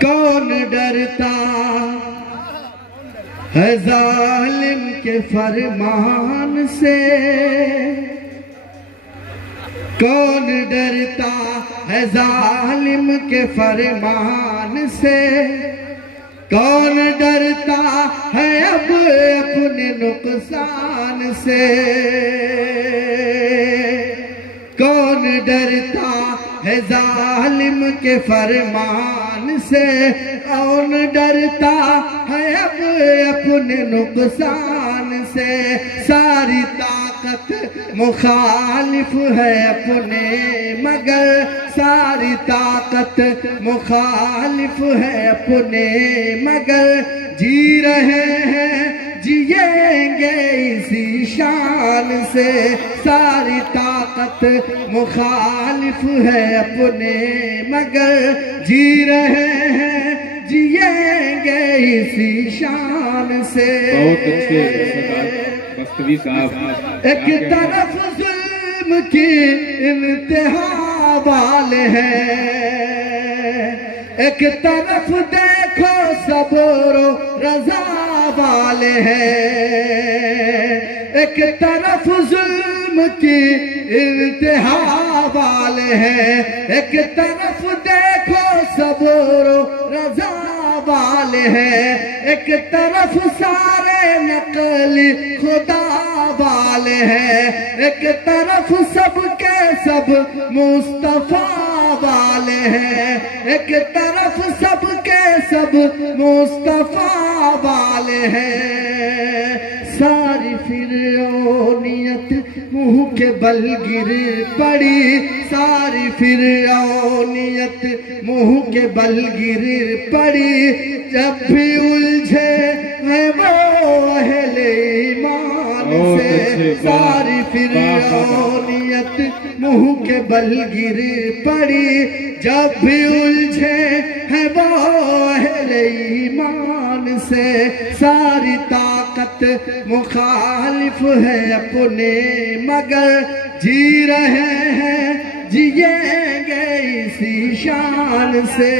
کون ڈرتا ہے ظالم کے فرمان سے؟ کون ڈرتا ہے ظالم کے فرمان سے؟ کون ڈرتا ہے اب اپنے نقصان سے؟ کون ڈرتا ہے ظالم کے فرمان سے؟ کون ڈرتا ہے اب اپنے نقصان سے؟ ساری طاقت مخالف ہے اپنے مگر ساری طاقت مخالف ہے اپنے مگر جی رہے ہیں جیئیں گے اسی شان سے۔ ساری طاقت مخالف ہے اپنے مگر جی رہے ہیں جیئیں گے اسی شان سے۔ بہت اچھے بختوی صاحب۔ ایک طرف ظلم کی انتہا والے ہیں، ایک طرف دیکھو صبر و رضا والے ہیں۔ ایک طرف ظلم کی انتہا والے ہیں، ایک طرف دیکھو صبر و رضا والے ہیں، ایک طرف سارے نقل خدا والے ہیں، ایک طرف سب کے سب مصطفیٰ والے ہیں، ایک طرف سب کے سب مصطفیٰ والے ہیں۔ ساری فرعونیت منہ کے بل گر پڑی، ساری فرعونیت منہ کے بل گر پڑی، جب بھی الجھے ہیں وہ اہل ایمان سے۔ ساری فرعونیت منہ کے بل گر پڑی، جب بھی الجھے ہیں وہ اہل ایمان سے۔ ساری طاقت مخالف ہے اپنے مگر جی رہے ہیں جیئیں گے اسی شان سے۔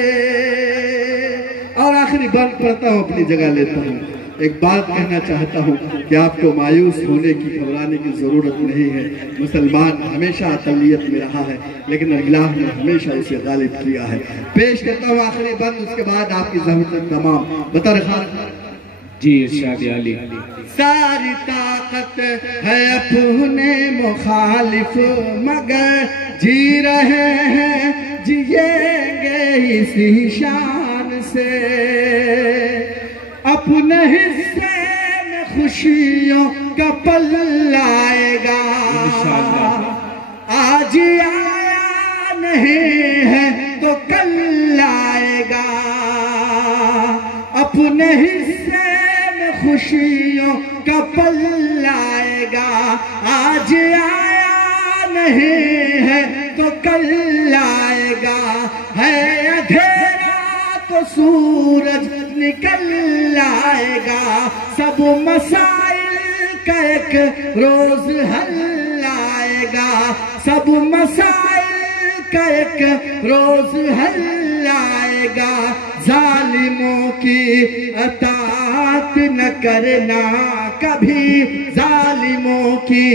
اور آخری بات پڑھتا ہوں، اپنی جگہ لیتا ہوں۔ ایک بات کہنا چاہتا ہوں کہ آپ کو مایوس ہونے کی گھبرانے کی ضرورت نہیں ہے۔ مسلمان ہمیشہ اقلیت میں رہا ہے لیکن اللہ نے ہمیشہ اسے غالب کیا ہے۔ پیش کرتا ہوں آخری بند، اس کے بعد آپ کی زحمت تمام بطور خان جی ارشاد علی۔ ساری طاقت ہے اپنے مخالف مگر جی رہے ہیں جیئیں گے اسی شان سے۔ اپنے حصے میں خوشیوں کا پل آئے گا، آج آیا نہیں ہے تو کل آئے گا۔ اپنے حصے میں خوشیوں کا پل آئے گا، آج آیا نہیں ہے تو کل آئے گا۔ ہے اندھیرا تو سورج نکل آئے گا، سب مسائل کا ایک روز حل آئے گا، سب مسائل کا ایک روز حل آئے گا۔ ظالموں کی اطاعت نہ کرنا کبھی، ظالموں کی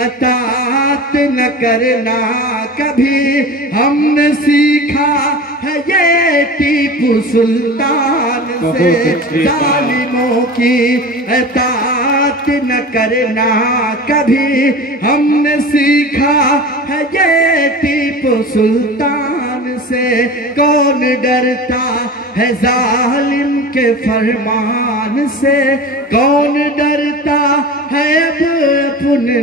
اطاعت نہ کرنا کبھی، ہم نے سیکھا ہے یہ ٹیپو سلطان سے۔ ظالموں کی اطاعت نہ کرنا کبھی، ہم نے سیکھا ہے یہ ٹیپو سلطان سے۔ کون ڈرتا ہے ظالم کے فرمان سے؟ کون ڈرتا ہے اب اپنے